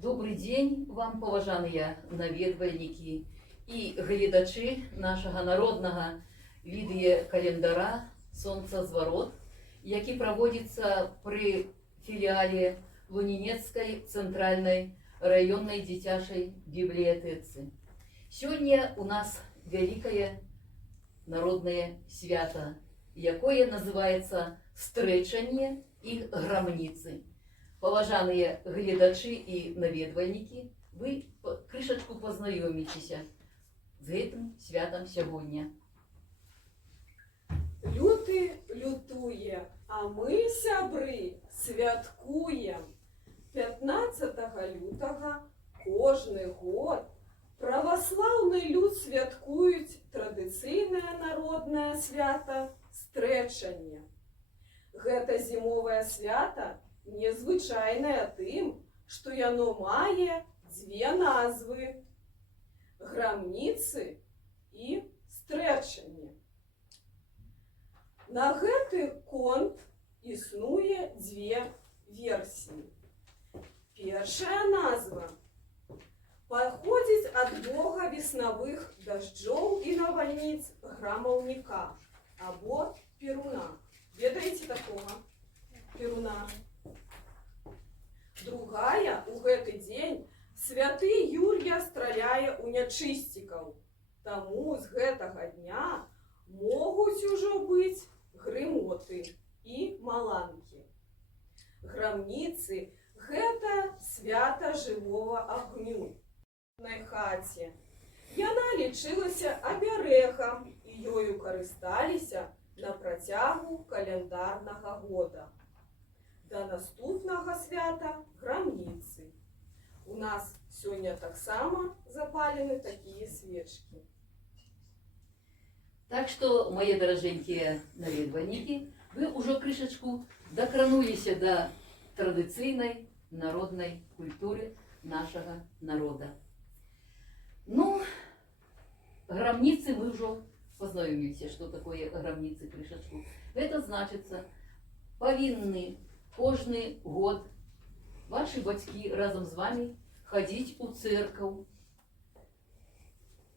Добрый день вам, поважаныя наведвальнікі і гледачы нашага народнага відэакалендара «Сонцазварот», які праводзіцца пры філіяле Лунінецкай цэнтральнай раённай дзіцячай бібліятэцы. Сёння у нас вялікае народнае свята, якое называецца «Стрэчанне і грамніцы». Поважаныя гледачы і наведвальнікі, вы крышачку пазнаёміцеся з гэтым святам сягоння. Люты лютуе, а мы, сябры, святкуем. 15 лютага кожны год праваслаўны люд святкуюць традыцыйнае народнае свята стрэчанне. Гэта зімовае свята незвычайнае тым, што яно мае дзве назвы – грамніцы і стрэчанне. На гэты конт існуе дзве версіі. Першая назва паходзіць ад бога веснавых дажджоў і навальніц грамаўніка або перуна. Ведаеце такога перуна? Другая, у гэты дзень святы Юр'я страляе ў нячысцікаў. Таму з гэтага дня могуць ужо быць грымоты і маланкі. Грамніцы – гэта свята жывога агню на хаце. Яна лічылася абярэгам і ёю карысталіся на працягу календарнага года. Да наступнага свята грамніцы. У нас сёння таксама запалены такія свечкі. Так што, мае даражэнькія наведвальнікі, вы ўжо крышачку дакрануліся да традыцыйнай народнай культуры нашага народа. Ну, грамніцы вы ўжо пазнаёміліся, што такое грамніцы крышачку. Гэта значыцца, павінны кожны год ваши бацькі разам з вами хадзіць у церкву,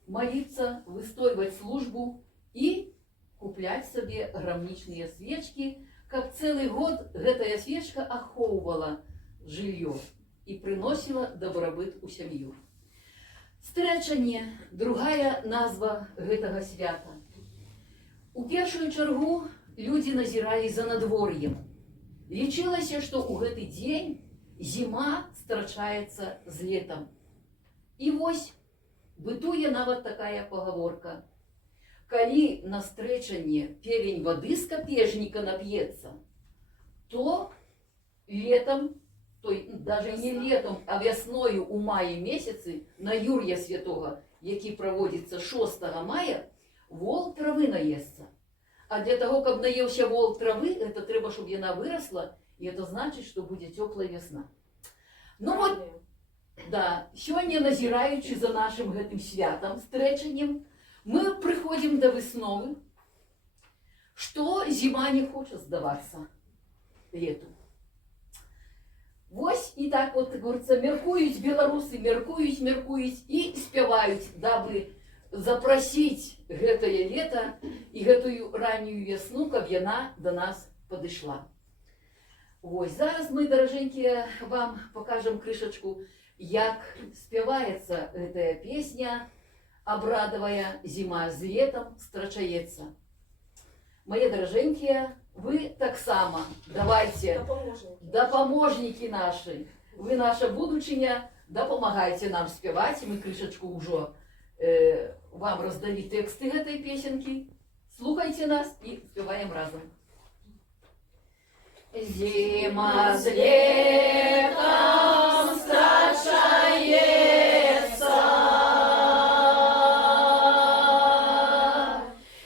молиться, выстойваць службу і купляць сабе грамнічныя свечкі, каб цэлы год гэтая свечка ахоўвала жыллё і прыносіла дабрабыт у сям'ю. Стрэчанне – другая назва гэтага свята. У першую чаргу людзі назіралі за надвор'ем. Лічылася, што ў гэты дзень зіма страчаецца з летам. І вось бытуе нават такая пагаворка. Калі на стрэчанне певень вады з капежніка нап'ецца, то летом, даже не летом, а вясною у маі месяцы на Юр'я Святога, які праводзіцца 6 мая, вол травы наесца. А для того, каб наеўся вол травы, это трэба, щоб яна вырасла, і это значыць, што будзе цёплая вясна. Ну вот, да, сёння, назіраючы за нашым гэтым святам, стрэчаннем, мы прыходзім да высновы, што зіма не хоча здавацца лету. Вось і так вот, говорится, меркуюць беларусы, меркуюць і спяваюць, дабы запросіць гэтае лета і гэтую раннюю вясну, каб яна до нас падышла. Вось, зараз мы, даражэнькія, вам покажем крышачку, як спяваецца гэтая песня «Абрадавая зіма з летом страчаецца». Мае даражэнькія, вы таксама давайте, дапаможнікі нашы, вы наша будучыня, дапамагайце нам спяваць, мы крышачку ўжо вам раздалі тэксты гэтай песенкі. Слухайце нас і спяваем разам. Зіма з летом страчаецца,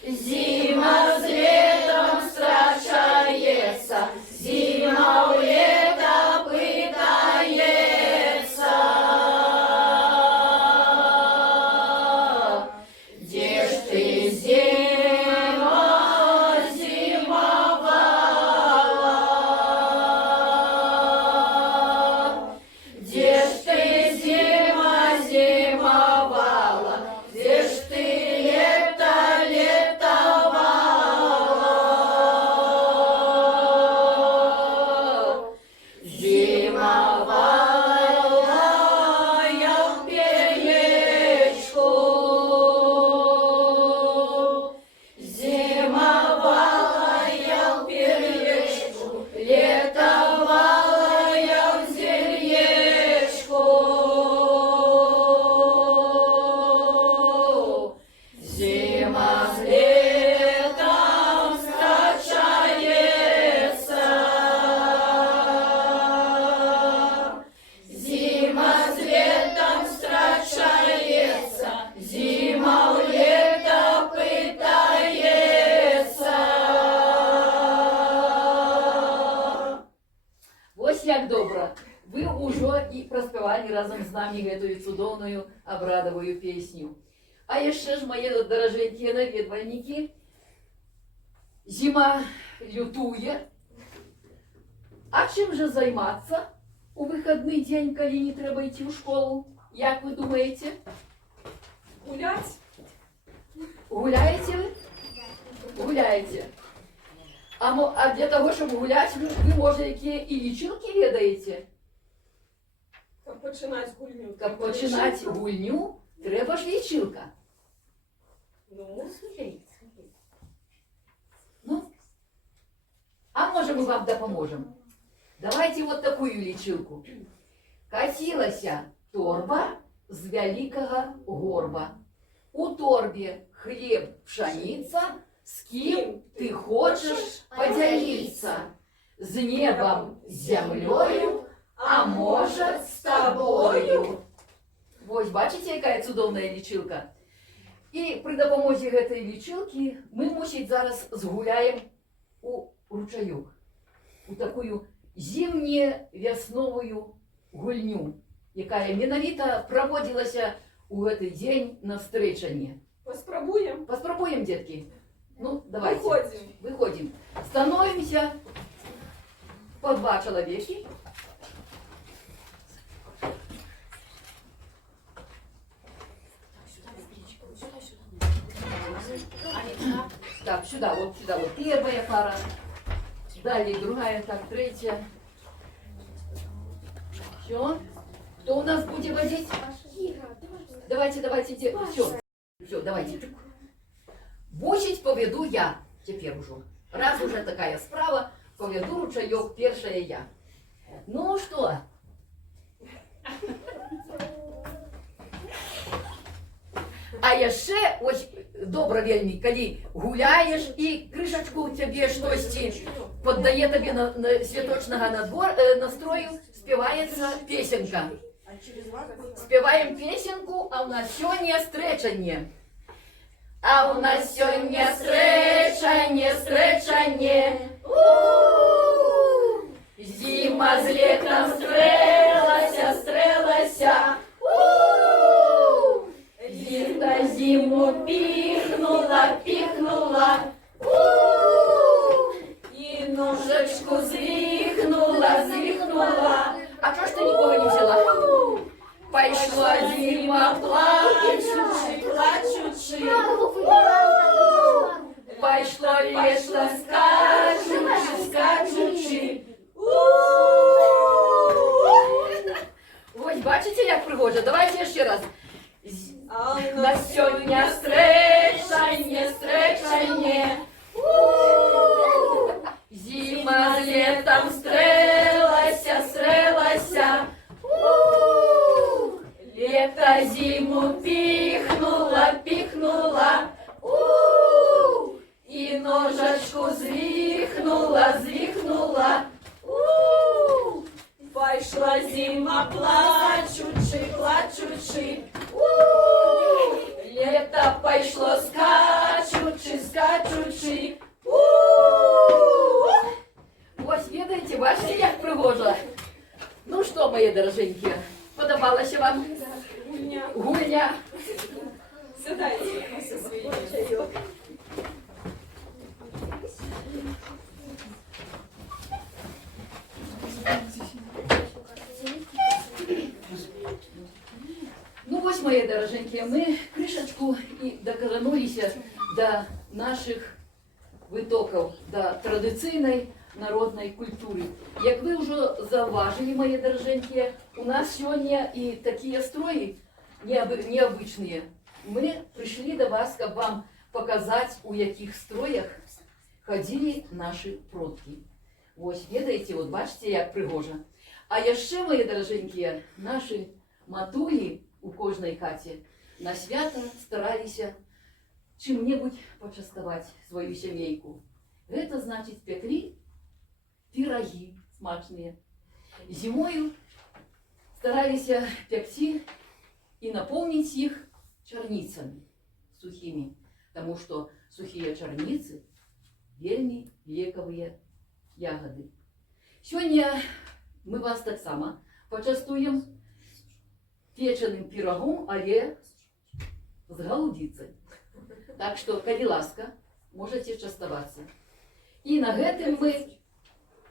зіма з летом страчаецца, зіма ў лета пытаецца. Зимовала, заспявалі разом з нами гэтую цудоўную абрадавую песню. А яшчэ ж, мае даражэнькія наведвальнікі, зіма лютуе. А чым жа займацца у выхадны дзень, калі не трэба ісці ў школу? Як вы думаеце? Гулять? Гуляеце вы? Гуляеце. А для того, щоб гуляць, ви може, якія і лічилки ведаєте? Каб пачынаць гульню. Каб пачынаць гульню, трэба ж лічилка. Ну, Ну, а може ми вам допоможем? Давайте вот такую лічилку. Катілася торба з вялікага горба. У торбе хлеб, пшаница, с кем ты хочешь поделиться? С небом, с землею, а может с тобою. Вось, бачите, якая цудоўная лічилка? І при допомозі гэтай лічилки ми, мусить, зараз згуляємо у ручайок. У такую зімне-вясновую гульню, якая менавіта праводзілася у гэты дзень на стречанне. паспрабуем. Паспрабуем, детки. Ну, давайте. Выходим. Выходим. Становимся по 2 человеки. Так, сюда вот первая пара. Далее другая, так, третья. Все. Кто у нас будет водить? Давайте, все, давайте. Бочить поведу я теперь уже. Раз уже такая справа, поведу ручаёк, першая я. Ну что? А яшчэ, ось, добра вельмі, калі гуляеш і крышачку цябе штосьці паддае табе на святочнага настрою, спяваецца песенка. Спеваем песенку, а у нас сёння стречанне. А у нас сёння стречанне. Зима з летом стрэлася. Лето зиму пихнула. И ножечку звихнула. А чого ж ти нікого не взяла? Пошла зима плачучи. Пошла лето скачучи. Ось, бачите, як пригожа? Давайте ще раз. А у На сьогодні стречанне. Зима з летом стрелася. Лето зиму пихнула. И ножечку звихнула. Пошла зима плачучи. Лето пошло скачучи. Ось, ведаєте, бачите, як пригожа? Ну що, мої дороженькі, подобалося вам гульня? Сідайте со своїм чайок. Ну ось, мої дороженькі, ми кришечку і доколонулися до наших витоків, до традиційної народної культури. Як ви вже зауважили, мої дороженькі, у нас сьогодні і такі строї необычные. Ми прийшли до вас, щоб вам показати, у яких строях ходили наші продки. Ось, ведаєте, от бачите, як пригожа. А яшчэ, мої дороженькі, наші матулі у кожнай хаце на свята стараліся чым-небудзь пачаставаць сваю сямейку. Гэта значыць, пеклі пірагі смачныя. Зімою стараліся пекці і напоўніць іх чарніцамі сухімі, таму што сухія чарніцы вельмі лекавыя ягады. Сёння мы вас таксама пачастуем печеным пирогом, але з галудзіцай. Так што, калі ласка, можаце частавацца. І на гэтым мы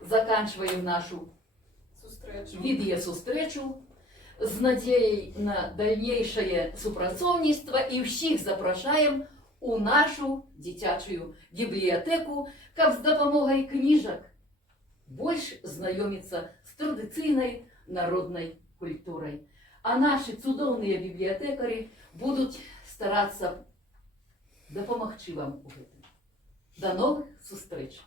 заканчиваем нашу відеосустрэчу з надзеяй на дальнейшее супрацоўніцтва і ўсіх запрашаем у нашу дзіцячую бібліятэку, каб з дапамогай кніжак больш знаёміцца з традыцыйнай народнай культурай. А нашы цудоўныя бібліятэкары будуць старацца дапамагчы вам у гэтым. До новых сустрэч!